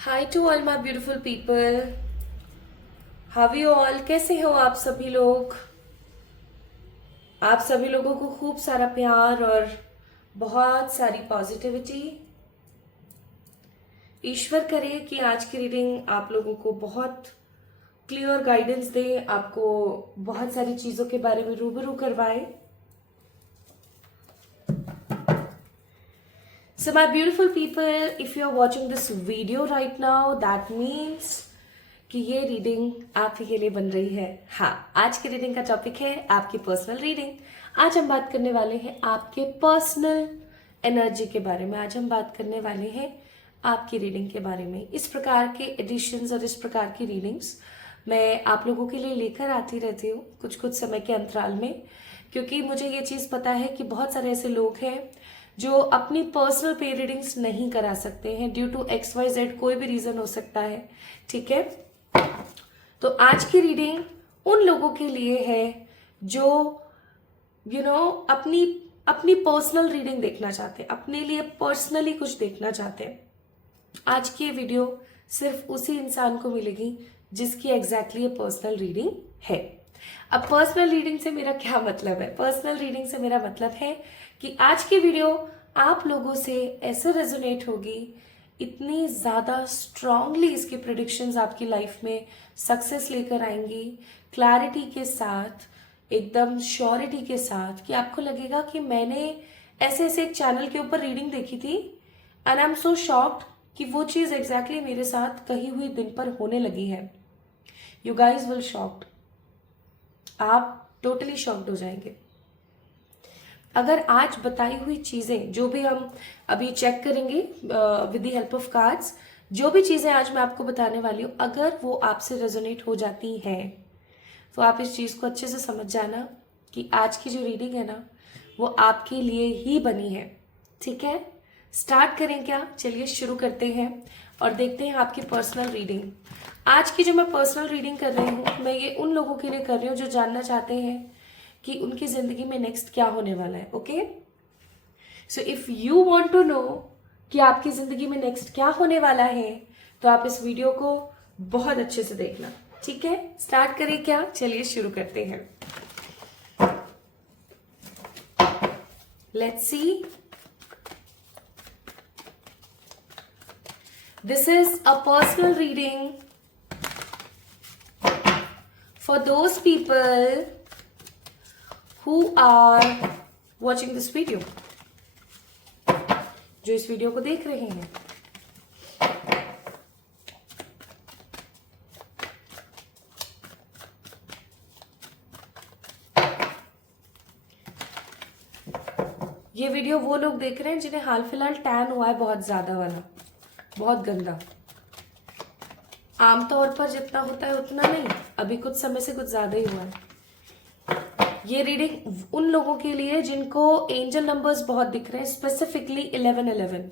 Hi to all my beautiful people. How you all? कैसे हो आप सभी लोग? आप सभी लोगों को खूब सारा प्यार और बहुत सारी पॉजिटिविटी। ईश्वर करे कि आज की रीडिंग आप लोगों को बहुत क्लियर गाइडेंस दे, आपको बहुत सारी चीजों के बारे में रूबरू करवाए। So my beautiful people, if you are watching this video right now, that means कि ये रीडिंग आप ही के लिए बन रही है। हाँ, आज की रीडिंग का टॉपिक है आपकी पर्सनल रीडिंग। आज हम बात करने वाले हैं आपके पर्सनल एनर्जी के बारे में। आज हम बात करने वाले हैं आपकी रीडिंग के बारे में। इस प्रकार के एडिशंस और इस प्रकार की रीडिंग्स मैं आप लोगों के लिए लेकर आती रहती हूँ कुछ कुछ समय के अंतराल में, क्योंकि मुझे ये चीज़ पता है कि बहुत सारे ऐसे लोग हैं जो अपनी पर्सनल पे रीडिंग्स नहीं करा सकते हैं ड्यू टू XYZ, कोई भी रीजन हो सकता है। ठीक है, तो आज की रीडिंग उन लोगों के लिए है जो अपनी अपनी पर्सनल रीडिंग देखना चाहते हैं, अपने लिए पर्सनली कुछ देखना चाहते हैं। आज की ये वीडियो सिर्फ उसी इंसान को मिलेगी जिसकी एग्जैक्टली ये पर्सनल रीडिंग है। अब पर्सनल रीडिंग से मेरा क्या मतलब है? पर्सनल रीडिंग से मेरा मतलब है कि आज की वीडियो आप लोगों से ऐसे रेजोनेट होगी, इतनी ज़्यादा स्ट्रांगली इसकी प्रेडिक्शंस आपकी लाइफ में सक्सेस लेकर आएंगी, क्लैरिटी के साथ, एकदम श्योरिटी के साथ, कि आपको लगेगा कि मैंने ऐसे ऐसे एक चैनल के ऊपर रीडिंग देखी थी and I am so shocked कि वो चीज़ एग्जैक्टली मेरे साथ कही हुई दिन पर होने लगी है। यू गाइज विल शॉक्ड, आप टोटली शॉक्ड हो जाएंगे। अगर आज बताई हुई चीजें, जो भी हम अभी चेक करेंगे with the help of cards, जो भी चीजें आज मैं आपको बताने वाली हूँ, अगर वो आपसे रेजोनेट हो जाती हैं तो आप इस चीज को अच्छे से समझ जाना कि आज की जो रीडिंग है ना, वो आपके लिए ही बनी है। ठीक है, स्टार्ट करें क्या? चलिए शुरू करते हैं और देखते हैं आपकी पर्सनल रीडिंग। आज की जो मैं पर्सनल रीडिंग कर रही हूँ, मैं ये उन लोगों के लिए कर रही हूँ जो जानना चाहते हैं कि उनकी जिंदगी में नेक्स्ट क्या होने वाला है। Okay, so if you want to know कि आपकी जिंदगी में नेक्स्ट क्या होने वाला है, तो आप इस वीडियो को बहुत अच्छे से देखना। ठीक है, स्टार्ट करें क्या? चलिए शुरू करते हैं। Let's see, this is a personal reading for those people who are watching this video, जो इस वीडियो को देख रहे हैं। ये वीडियो वो लोग देख रहे हैं जिन्हें हाल फिलहाल टैन हुआ है, बहुत ज्यादा वाला, बहुत गंदा। आमतौर पर जितना होता है उतना नहीं, अभी कुछ समय से कुछ ज्यादा ही हुआ है। ये रीडिंग उन लोगों के लिए जिनको एंजल नंबर्स बहुत दिख रहे हैं, स्पेसिफिकली 1111।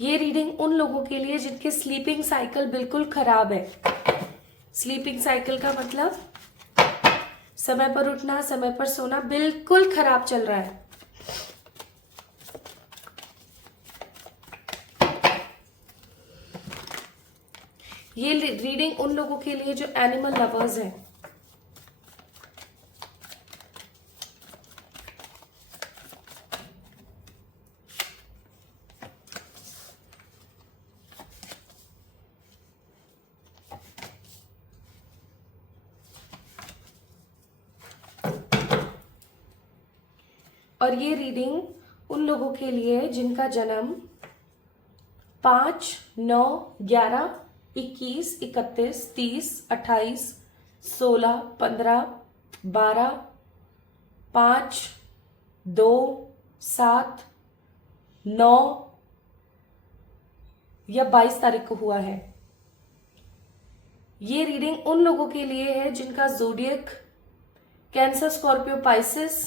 ये रीडिंग उन लोगों के लिए जिनके स्लीपिंग साइकिल बिल्कुल खराब है। स्लीपिंग साइकिल का मतलब समय पर उठना, समय पर सोना बिल्कुल खराब चल रहा है। ये रीडिंग उन लोगों के लिए जो एनिमल लवर्स हैं। और ये रीडिंग उन लोगों के लिए जिनका जन्म 5, 9, 11, 21, 31, 30, 28, 16, 15, 12, 5, 2, 7, 9 या 22 तारीख को हुआ है। ये रीडिंग उन लोगों के लिए है जिनका zodiac Cancer, Scorpio, Pisces,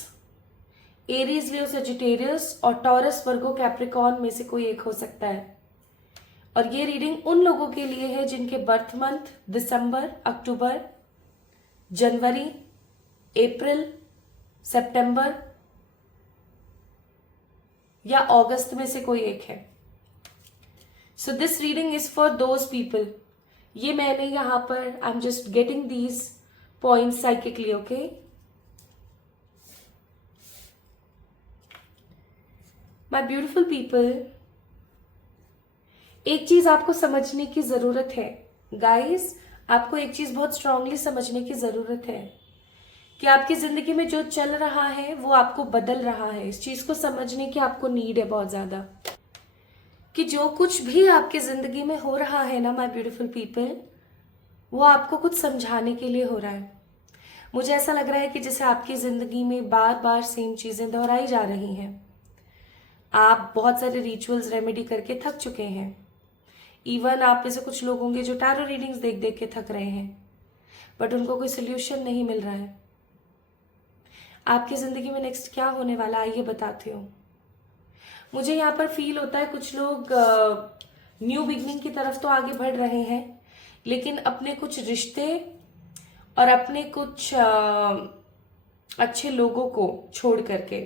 Aries, Leo, Sagittarius और टॉरस, वर्गो, कैप्रिकॉर्न में से कोई एक हो सकता है। और ये रीडिंग उन लोगों के लिए है जिनके बर्थ मंथ दिसंबर, अक्टूबर, जनवरी, अप्रैल, सितंबर, या अगस्त में से कोई एक है। So this reading is for those people. ये मैंने यहां पर I am just getting these points psychically, okay. My beautiful people, एक चीज आपको समझने की जरूरत है गाइस, आपको एक चीज बहुत स्ट्रांगली समझने की जरूरत है कि आपकी जिंदगी में जो चल रहा है वो आपको बदल रहा है। इस चीज को समझने की आपको नीड है बहुत ज्यादा, कि जो कुछ भी आपकी जिंदगी में हो रहा है ना माय ब्यूटीफुल पीपल, वो आपको कुछ समझाने के लिए हो रहा है। मुझे ऐसा लग रहा है कि जैसे आपकी जिंदगी में बार बार सेम चीजें दोहराई जा रही हैं। आप बहुत सारे रिचुअल्स रेमेडी करके थक चुके हैं। इवन आप में से कुछ लोग होंगे जो टैरो रीडिंग्स देख देख के थक रहे हैं, बट उनको कोई सोल्यूशन नहीं मिल रहा है। आपकी जिंदगी में नेक्स्ट क्या होने वाला है ये बताती हूँ। मुझे यहाँ पर फील होता है कुछ लोग न्यू बिगनिंग की तरफ तो आगे बढ़ रहे हैं, लेकिन अपने कुछ रिश्ते और अपने कुछ अच्छे लोगों को छोड़ करके,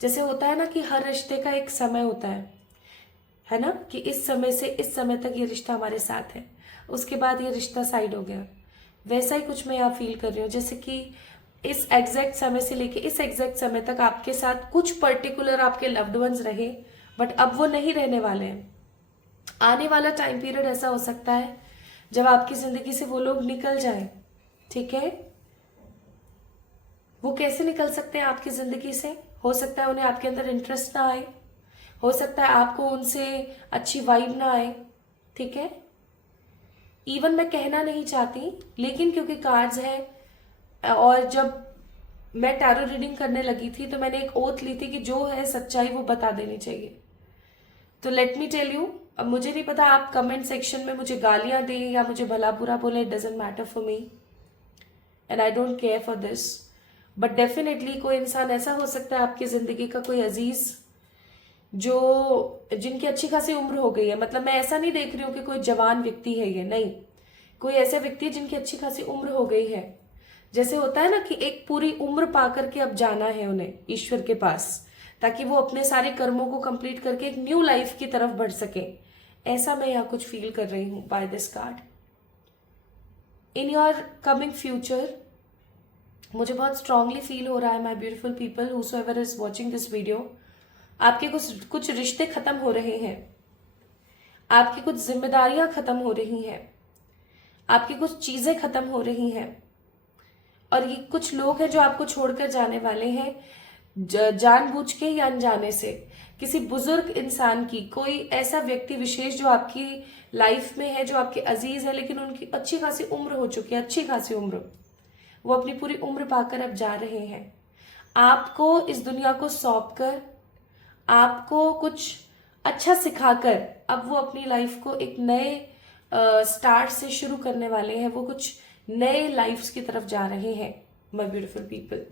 जैसे होता है ना कि हर रिश्ते का एक समय होता है ना, कि इस समय से इस समय तक ये रिश्ता हमारे साथ है, उसके बाद ये रिश्ता साइड हो गया। वैसा ही कुछ मैं यहाँ फील कर रही हूँ, जैसे कि इस एग्जैक्ट समय से लेके इस एग्जैक्ट समय तक आपके साथ कुछ पर्टिकुलर आपके लव्ड वंस रहे, बट अब वो नहीं रहने वाले हैं। आने वाला टाइम पीरियड ऐसा हो सकता है जब आपकी जिंदगी से वो लोग निकल जाएं, ठीक है। वो कैसे निकल सकते हैं आपकी जिंदगी से? हो सकता है उन्हें आपके अंदर इंटरेस्ट ना आए, हो सकता है आपको उनसे अच्छी वाइब ना आए, ठीक है। इवन मैं कहना नहीं चाहती, लेकिन क्योंकि कार्ड्स है, और जब मैं टैरो रीडिंग करने लगी थी तो मैंने एक ओथ ली थी कि जो है सच्चाई वो बता देनी चाहिए। तो लेट मी टेल यू, अब मुझे नहीं पता आप कमेंट सेक्शन में मुझे गालियां दें या मुझे भला बुरा बोले, it doesn't matter for me and I don't care for this, but definitely कोई इंसान ऐसा हो सकता है आपकी जिंदगी का, कोई अजीज जो जिनकी अच्छी खासी उम्र हो गई है। मतलब मैं ऐसा नहीं देख रही हूँ कि कोई जवान व्यक्ति है ये, नहीं, कोई ऐसे व्यक्ति है जिनकी अच्छी खासी उम्र हो गई है। जैसे होता है ना कि एक पूरी उम्र पा करके अब जाना है उन्हें ईश्वर के पास, ताकि वो अपने सारे कर्मों को कंप्लीट करके एक न्यू लाइफ की तरफ बढ़ सके। ऐसा मैं यहाँ कुछ फील कर रही हूं by this card. In your coming future मुझे बहुत स्ट्रांगली फील हो रहा है my beautiful people whosoever is watching this video, आपके कुछ रिश्ते खत्म हो रहे हैं, आपकी कुछ जिम्मेदारियां खत्म हो रही हैं, आपकी कुछ चीजें खत्म हो रही हैं, और ये कुछ लोग हैं जो आपको छोड़कर जाने वाले हैं, जानबूझ के या अनजाने से। किसी बुजुर्ग इंसान की, कोई ऐसा व्यक्ति विशेष जो आपकी लाइफ में है, जो आपके अजीज है, लेकिन उनकी अच्छी खासी उम्र हो चुकी है, अच्छी खासी उम्र, वो अपनी पूरी उम्र पाकर अब जा रहे हैं। आपको इस दुनिया को सौंप कर, आपको कुछ अच्छा सिखाकर अब वो अपनी लाइफ को एक नए स्टार्ट से शुरू करने वाले हैं। वो कुछ नए लाइफ्स की तरफ जा रहे हैं माय ब्यूटीफुल पीपल।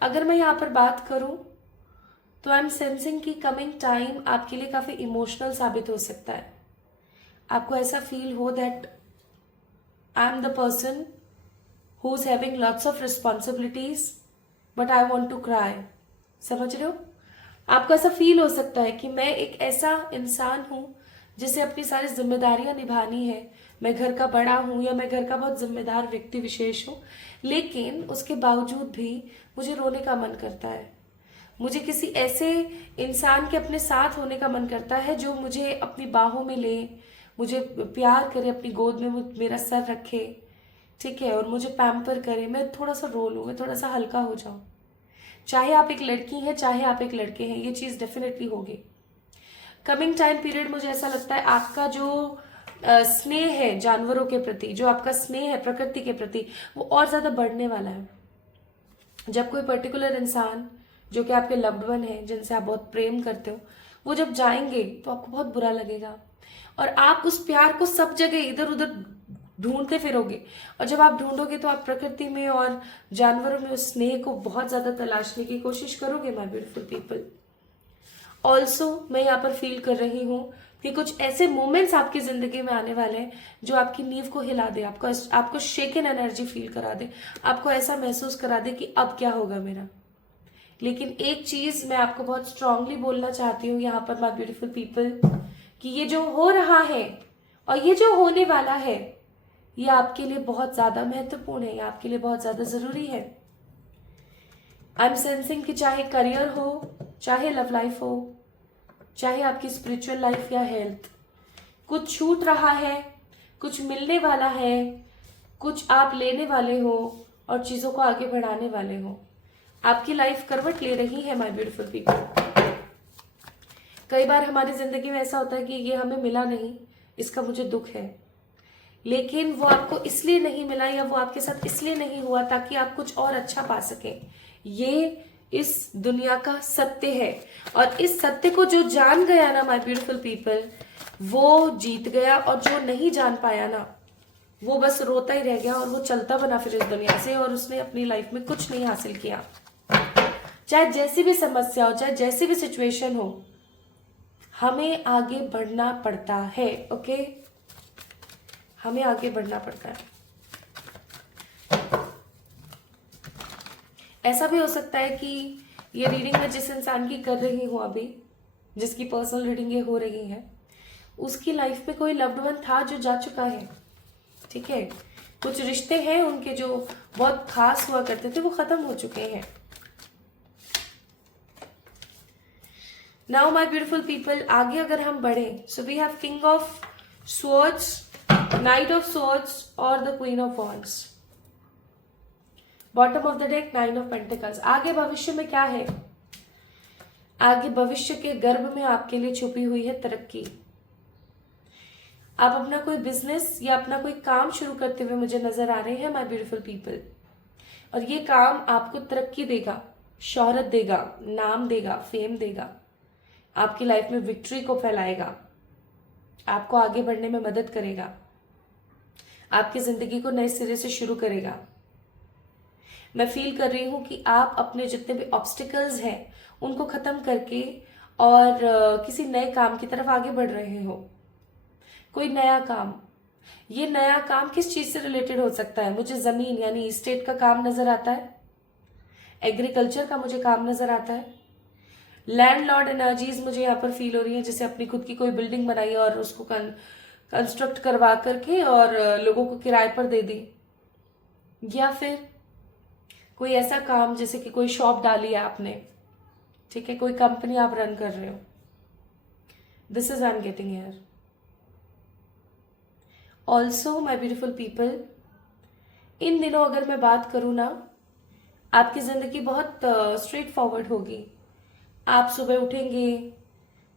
अगर मैं यहाँ पर बात करूं तो आई एम सेंसिंग कि कमिंग टाइम आपके लिए काफी इमोशनल साबित हो सकता है। आपको ऐसा फील हो that I am the person who is having lots of responsibilities but I want to cry. समझ रहे हो? आपको ऐसा फील हो सकता है कि मैं एक ऐसा इंसान हूं जिसे अपनी सारी जिम्मेदारियां निभानी है, मैं घर का बड़ा हूं या मैं घर का बहुत जिम्मेदार व्यक्ति विशेष हूं, लेकिन उसके बावजूद भी मुझे रोने का मन करता है। मुझे किसी ऐसे इंसान के अपने साथ होने का मन करता है जो मुझे अपनी बाहों में ले, मुझे प्यार करे, अपनी गोद में मेरा सर रखे, ठीक है, और मुझे पैम्पर करे, मैं थोड़ा सा रो लूं, मैं थोड़ा सा हल्का हो जाऊं। चाहे आप एक लड़की हैं, चाहे आप एक लड़के हैं, ये चीज डेफिनेटली होगी। कमिंग टाइम पीरियड मुझे ऐसा लगता है आपका जो स्नेह है जानवरों के प्रति, जो आपका स्नेह है प्रकृति के प्रति, वो और ज्यादा बढ़ने वाला है। जब कोई पर्टिकुलर इंसान जो कि आपके लव्ड वन है, जिनसे आप बहुत प्रेम करते हो, वो जब जाएंगे तो आपको बहुत बुरा लगेगा, और आप उस प्यार को सब जगह इधर उधर ढूंढते फिरोगे। और जब आप ढूंढोगे तो आप प्रकृति में और जानवरों में उस स्नेह को बहुत ज्यादा तलाशने की कोशिश करोगे माय ब्यूटीफुल पीपल। ऑल्सो मैं यहाँ पर फील कर रही हूँ कि कुछ ऐसे मोमेंट्स आपकी जिंदगी में आने वाले हैं जो आपकी नींव को हिला दे, आपको शेकन एनर्जी फील करा दे, आपको ऐसा महसूस करा दे कि अब क्या होगा मेरा। लेकिन एक चीज मैं आपको बहुत स्ट्रांगली बोलना चाहती हूँ यहाँ पर माय ब्यूटीफुल पीपल, कि ये जो हो रहा है और ये जो होने वाला है, ये आपके लिए बहुत ज्यादा महत्वपूर्ण है, ये आपके लिए बहुत ज्यादा जरूरी है। आई एम सेंसिंग कि चाहे करियर हो, चाहे लव लाइफ हो, चाहे आपकी स्पिरिचुअल लाइफ या हेल्थ, कुछ छूट रहा है, कुछ मिलने वाला है, कुछ आप लेने वाले हो और चीजों को आगे बढ़ाने वाले हो। आपकी लाइफ करवट ले रही है माय ब्यूटीफुल पीपल। कई बार हमारी जिंदगी में ऐसा होता है कि ये हमें मिला नहीं, इसका मुझे दुख है, लेकिन वो आपको इसलिए नहीं मिला या वो आपके साथ इसलिए नहीं हुआ ताकि आप कुछ और अच्छा पा सकें। ये इस दुनिया का सत्य है, और इस सत्य को जो जान गया ना माय ब्यूटीफुल पीपल, वो जीत गया, और जो नहीं जान पाया ना, वो बस रोता ही रह गया और वो चलता बना फिर इस दुनिया से, और उसने अपनी लाइफ में कुछ नहीं हासिल किया। चाहे जैसी भी समस्या हो, चाहे जैसी भी सिचुएशन हो, हमें आगे बढ़ना पड़ता है। ओके, हमें आगे बढ़ना पड़ता है। ऐसा भी हो सकता है कि ये रीडिंग मैं जिस इंसान की कर रही हूं अभी, जिसकी पर्सनल रीडिंग ये हो रही है, उसकी लाइफ में कोई लव्ड वन था जो जा चुका है। ठीक है, कुछ रिश्ते हैं उनके जो बहुत खास हुआ करते थे, वो खत्म हो चुके हैं। नाउ माय ब्यूटीफुल पीपल, आगे अगर हम बढ़े, so we have king of swords, knight of swords और the queen of wands. Bottom of the deck nine of pentacles. आगे भविष्य में क्या है? आगे भविष्य के गर्भ में आपके लिए छुपी हुई है तरक्की। आप अपना कोई बिजनेस या अपना कोई काम शुरू करते हुए मुझे नजर आ रहे हैं माय ब्यूटीफुल पीपल, और ये काम आपको तरक्की देगा, शोहरत देगा, नाम देगा, फेम देगा, आपकी लाइफ में विक्ट्री को फैलाएगा, आपको आगे बढ़ने में मदद करेगा, आपकी जिंदगी को नए सिरे से शुरू करेगा। मैं फील कर रही हूं कि आप अपने जितने भी ऑब्स्टिकल्स हैं उनको खत्म करके और किसी नए काम की तरफ आगे बढ़ रहे हो। कोई नया काम, ये नया काम किस चीज से रिलेटेड हो सकता है? मुझे जमीन यानी इस्टेट का काम नजर आता है, एग्रीकल्चर का मुझे काम नजर आता है, लैंडलॉर्ड एनर्जीज मुझे यहाँ पर फील हो रही है, जैसे अपनी खुद की कोई बिल्डिंग बनाई और उसको कंस्ट्रक्ट करवा करके और लोगों को किराए पर दे दी, या फिर कोई ऐसा काम जैसे कि कोई शॉप डाली है आपने, ठीक है, कोई कंपनी आप रन कर रहे हो। This is I am getting here. Also my beautiful people, इन दिनों अगर मैं बात करूं ना, आपकी जिंदगी बहुत स्ट्रेट फॉरवर्ड होगी। आप सुबह उठेंगे,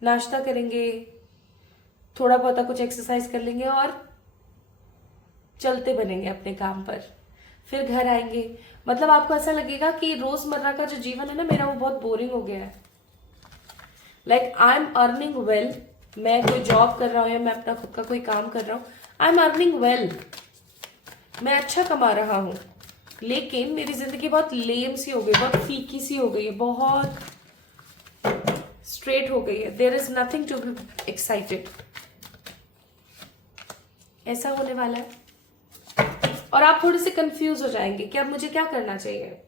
नाश्ता करेंगे, थोड़ा बहुत कुछ एक्सरसाइज कर लेंगे और चलते बनेंगे अपने काम पर, फिर घर आएंगे। मतलब आपको ऐसा लगेगा कि रोजमर्रा का जो जीवन है ना मेरा, वो बहुत बोरिंग हो गया है। Like I am earning well, मैं कोई जॉब कर रहा हूं या मैं अपना खुद का कोई काम कर रहा हूं, आई एम अर्निंग वेल, मैं अच्छा कमा रहा हूं, लेकिन मेरी जिंदगी बहुत लेम सी हो गई, बहुत फीकी सी हो गई है, बहुत स्ट्रेट हो गई है। There is nothing to be excited. ऐसा होने वाला है और आप थोड़े से कंफ्यूज हो जाएंगे कि अब मुझे क्या करना चाहिए।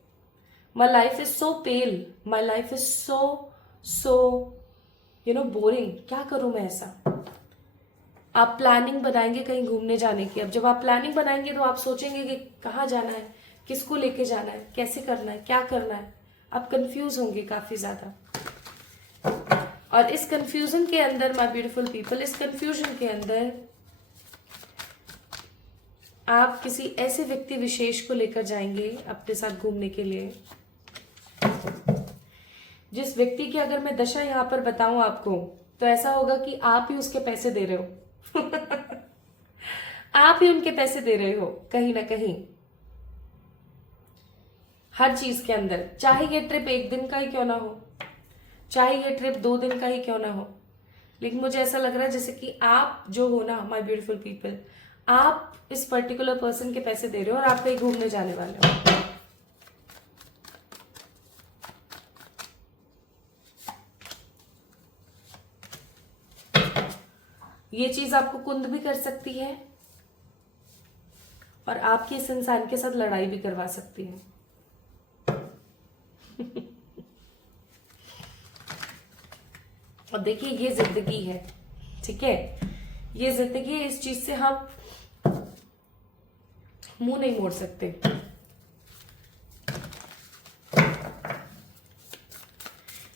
My life is so pale, my life is so boring, क्या करूं मैं ऐसा। आप प्लानिंग बनाएंगे कहीं घूमने जाने की। अब जब आप प्लानिंग बनाएंगे तो आप सोचेंगे कि कहाँ जाना है, किसको लेके जाना है, कैसे करना है, क्या करना है। आप कंफ्यूज होंगे काफी ज्यादा, और इस कंफ्यूजन के अंदर माय ब्यूटीफुल पीपल, इस कंफ्यूजन के अंदर आप किसी ऐसे व्यक्ति विशेष को लेकर जाएंगे अपने साथ घूमने के लिए, जिस व्यक्ति की अगर मैं दशा यहां पर बताऊं आपको, तो ऐसा होगा कि आप ही उसके पैसे दे रहे हो आप ही उनके पैसे दे रहे हो कहीं ना कहीं, हर चीज के अंदर। चाहे ये ट्रिप एक दिन का ही क्यों ना हो, चाहे ये ट्रिप 2 दिन का ही क्यों ना हो, लेकिन मुझे ऐसा लग रहा है जैसे कि आप जो हो ना माय ब्यूटीफुल पीपल, आप इस पर्टिकुलर पर्सन के पैसे दे रहे हो और आप कहीं घूमने जाने वाले हो। ये चीज आपको कुंद भी कर सकती है और आपकी इस इंसान के साथ लड़ाई भी करवा सकती है और देखिए ये जिंदगी है, ठीक है, ये जिंदगी है, इस चीज से हम मुंह नहीं मोड़ सकते।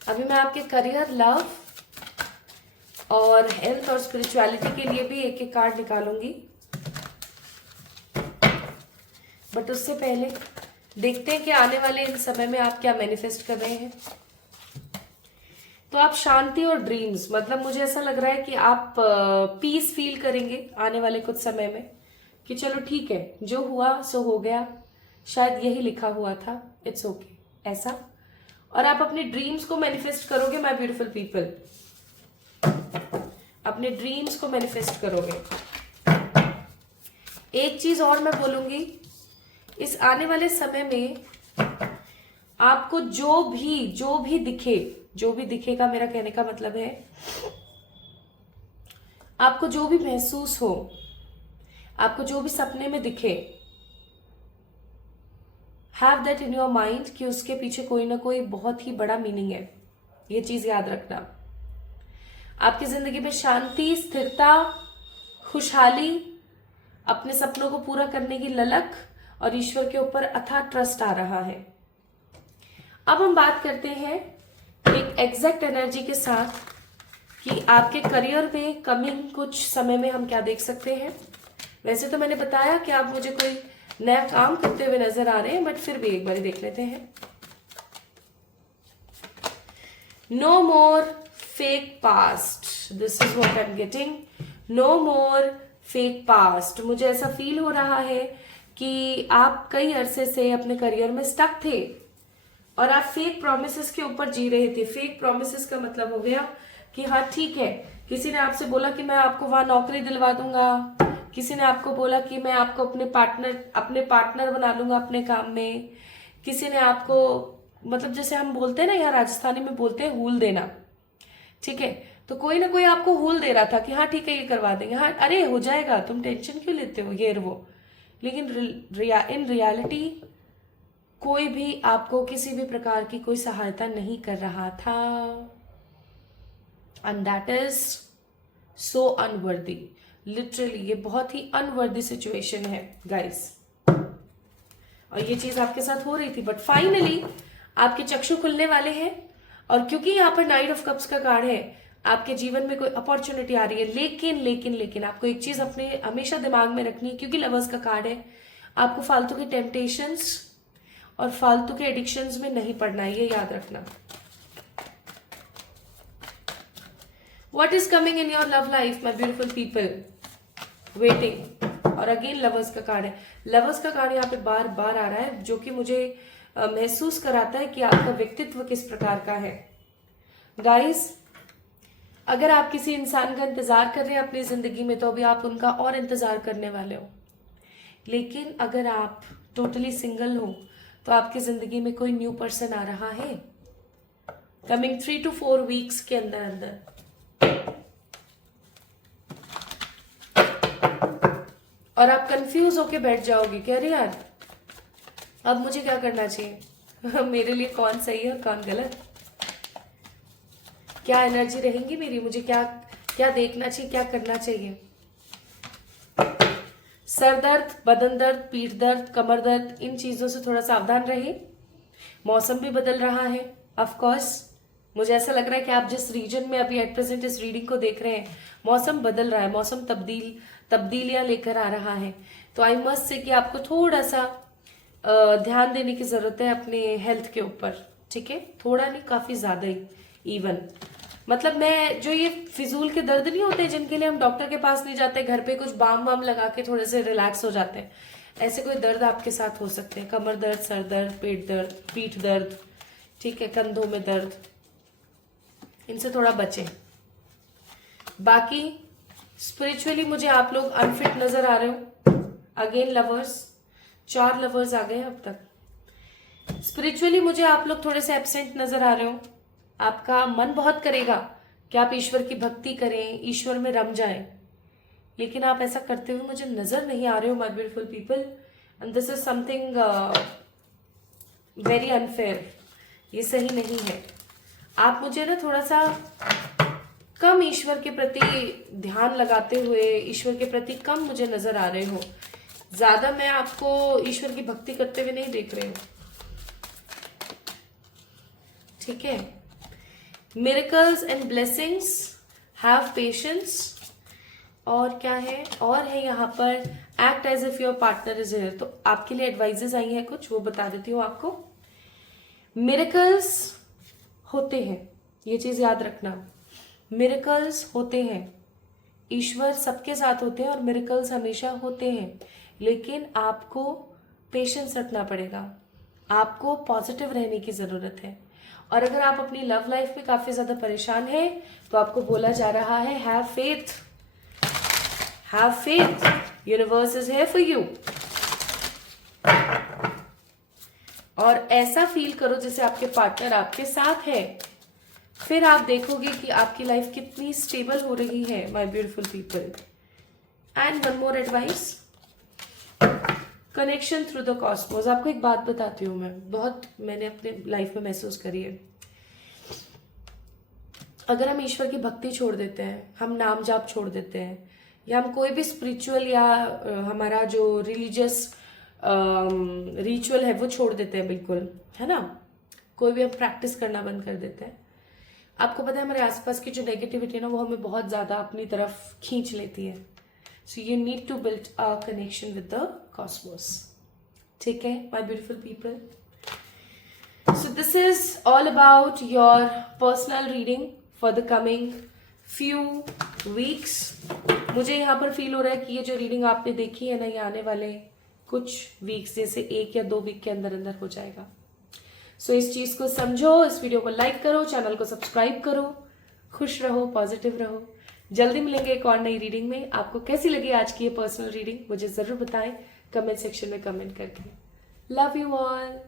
अभी मैं आपके करियर, लव और हेल्थ और स्पिरिचुअलिटी के लिए भी एक एक कार्ड निकालूंगी, बट उससे पहले देखते हैं कि आने वाले इन समय में आप क्या मैनिफेस्ट कर रहे हैं। तो आप शांति और ड्रीम्स, मतलब मुझे ऐसा लग रहा है कि आप पीस फील करेंगे आने वाले कुछ समय में, कि चलो ठीक है, जो हुआ सो हो गया, शायद यही लिखा हुआ था, इट्स ओके, ऐसा। और आप अपने ड्रीम्स को मैनिफेस्ट करोगे माय ब्यूटीफुल पीपल, अपने ड्रीम्स को मैनिफेस्ट करोगे। एक चीज और मैं बोलूंगी, इस आने वाले समय में आपको जो भी दिखे, जो भी दिखेगा, मेरा कहने का मतलब है आपको जो भी महसूस हो, आपको जो भी सपने में दिखे, have that in your mind कि उसके पीछे कोई ना कोई बहुत ही बड़ा मीनिंग है। ये चीज याद रखना। आपकी जिंदगी में शांति, स्थिरता, खुशहाली, अपने सपनों को पूरा करने की ललक और ईश्वर के ऊपर अथाह ट्रस्ट आ रहा है। अब हम बात करते हैं एक एग्जैक्ट एनर्जी के साथ कि आपके करियर में कमिंग कुछ समय में हम क्या देख सकते हैं। वैसे तो मैंने बताया कि आप मुझे कोई नया काम करते हुए नजर आ रहे हैं, बट फिर भी एक बार देख लेते हैं। No more fake past, this is what I am getting. No more fake past. मुझे ऐसा फील हो रहा है कि आप कई अरसे से अपने करियर में स्टक थे और आप फेक प्रोमिसेस के ऊपर जी रहे थे। फेक प्रोमिसेस का मतलब हो गया कि हाँ ठीक है, किसी ने आपसे बोला कि मैं आपको वहां नौकरी दिलवा दूंगा, किसी ने आपको बोला कि मैं आपको अपने पार्टनर बना लूंगा अपने काम में, किसी ने आपको, मतलब जैसे हम बोलते हैं ना, यहाँ राजस्थानी में बोलते हैं हूल देना, ठीक है, तो कोई ना कोई आपको हूल दे रहा था कि हाँ ठीक है ये करवा देंगे, हाँ अरे हो जाएगा, तुम टेंशन क्यों लेते हो, ये वो। लेकिन इन रियलिटी कोई भी आपको किसी भी प्रकार की कोई सहायता नहीं कर रहा था, and that is so unworthy. Literally ये बहुत ही अनवर्दी सिचुएशन है गाइस, और ये चीज आपके साथ हो रही थी, बट फाइनली आपके चक्षु खुलने वाले हैं। और क्योंकि यहाँ पर नाइट ऑफ कप्स का कार्ड है, आपके जीवन में कोई अपॉर्चुनिटी आ रही है, लेकिन आपको एक चीज अपने हमेशा दिमाग में रखनी है, क्योंकि लवर्स का कार्ड है, आपको फालतू के टेम्पटेशंस और फालतू के एडिक्शंस में नहीं पड़ना है, ये याद रखना। What is coming in your love life, my beautiful people? Waiting। और अगेन लवर्स का कार्ड है। लवर्स का कार्ड यहाँ पे बार बार आ रहा है, जो कि मुझे महसूस कराता है कि आपका व्यक्तित्व किस प्रकार का है। गाइस, अगर आप किसी इंसान का इंतजार कर रहे हैं अपनी जिंदगी में, तो अभी आप उनका और इंतजार करने वाले हो। लेकिन अगर आप टोटली सिंगल हो, तो आपकी जिंदगी में कोई न्यू पर्सन आ रहा है कमिंग 3 to 4 वीक्स के अंदर अंदर। और आप कंफ्यूज होके बैठ जाओगे कि अरे यार अब मुझे क्या करना चाहिए मेरे लिए कौन सही है और कौन गलत, क्या एनर्जी रहेंगी मेरी, मुझे क्या क्या देखना चाहिए, क्या करना चाहिए। सर दर्द, बदन दर्द, पीठ दर्द, कमर दर्द, इन चीजों से थोड़ा सावधान रहिए। मौसम भी बदल रहा है, ऑफ कोर्स मुझे ऐसा लग रहा है कि आप जिस रीजन में अभी एट प्रेजेंट इस रीडिंग को देख रहे हैं, मौसम बदल रहा है, मौसम तब्दीलियां लेकर आ रहा है। तो आई मस्ट से कि आपको थोड़ा सा ध्यान देने की जरूरत है अपने हेल्थ के ऊपर, ठीक है, थोड़ा नहीं काफी ज्यादा ही इवन। मतलब मैं जो ये फिजूल के दर्द नहीं होते जिनके लिए हम डॉक्टर के पास नहीं जाते, घर पे कुछ बाम वाम लगा के थोड़े से रिलैक्स हो जाते हैं, ऐसे कोई दर्द आपके साथ हो सकते हैं। कमर दर्द, सर दर्द, पेट दर्द, पीठ दर्द, ठीक है, कंधों में दर्द, इनसे थोड़ा बचें। बाकी स्पिरिचुअली मुझे आप लोग अनफिट नजर आ रहे हो। अगेन लवर्स, 4 लवर्स आ गए अब तक। स्पिरिचुअली मुझे आप लोग थोड़े से एब्सेंट नजर आ रहे हो। आपका मन बहुत करेगा कि आप ईश्वर की भक्ति करें, ईश्वर में रम जाएं, लेकिन आप ऐसा करते हुए मुझे नजर नहीं आ रहे हो my beautiful people, and this is something very unfair. ये सही नहीं है। आप मुझे ना थोड़ा सा कम ईश्वर के प्रति ध्यान लगाते हुए, ईश्वर के प्रति कम मुझे नजर आ रहे हो। ज्यादा मैं आपको ईश्वर की भक्ति करते हुए नहीं देख रही हूं, ठीक है। Miracles and blessings, have patience, और क्या है, और है यहाँ पर act as if your partner is here. तो आपके लिए एडवाइजेस आई हैं कुछ, वो बता देती हूँ आपको। मिरेकल्स होते हैं, ये चीज याद रखना, मिरेकल्स होते हैं, ईश्वर सबके साथ होते हैं और मिरेकल्स हमेशा होते हैं, लेकिन आपको पेशेंस रखना पड़ेगा, आपको पॉजिटिव रहने की जरूरत है। और अगर आप अपनी लव लाइफ में काफी ज्यादा परेशान हैं तो आपको बोला जा रहा है have faith, have faith, universe is here for you. और ऐसा फील करो जैसे आपके पार्टनर आपके साथ है, फिर आप देखोगे कि आपकी लाइफ कितनी स्टेबल हो रही है, my beautiful people. And one more advice, connection through the Cosmos. आपको एक बात बताती हूँ, मैं बहुत मैंने अपने लाइफ में महसूस करी है। अगर हम ईश्वर की भक्ति छोड़ देते हैं, हम नाम जाप छोड़ देते हैं, या हम कोई भी स्पिरिचुअल या हमारा जो रिलीजियस रिचुअल है वो छोड़ देते हैं बिल्कुल, है ना, कोई भी हम प्रैक्टिस करना बंद कर देते हैं, आपको पता है हमारे आसपास की जो नेगेटिविटी है ना, वो हमें बहुत ज्यादा अपनी तरफ खींच लेती है। So you need to build a connection with the cosmos, ठीक है my beautiful people. So this is all about your personal reading for the coming few weeks. मुझे यहाँ पर फील हो रहा है कि ये जो रीडिंग आपने देखी है ना, ये आने वाले कुछ वीक्स, जैसे 1 या 2 वीक के अंदर अंदर हो जाएगा। सो इस चीज को समझो, इस वीडियो को लाइक करो, चैनल को सब्सक्राइब करो, खुश रहो, पॉजिटिव रहो। जल्दी मिलेंगे एक और नई रीडिंग में। आपको कैसी लगी आज की ये पर्सनल रीडिंग मुझे जरूर बताएं कमेंट सेक्शन में कमेंट करके। Love you all.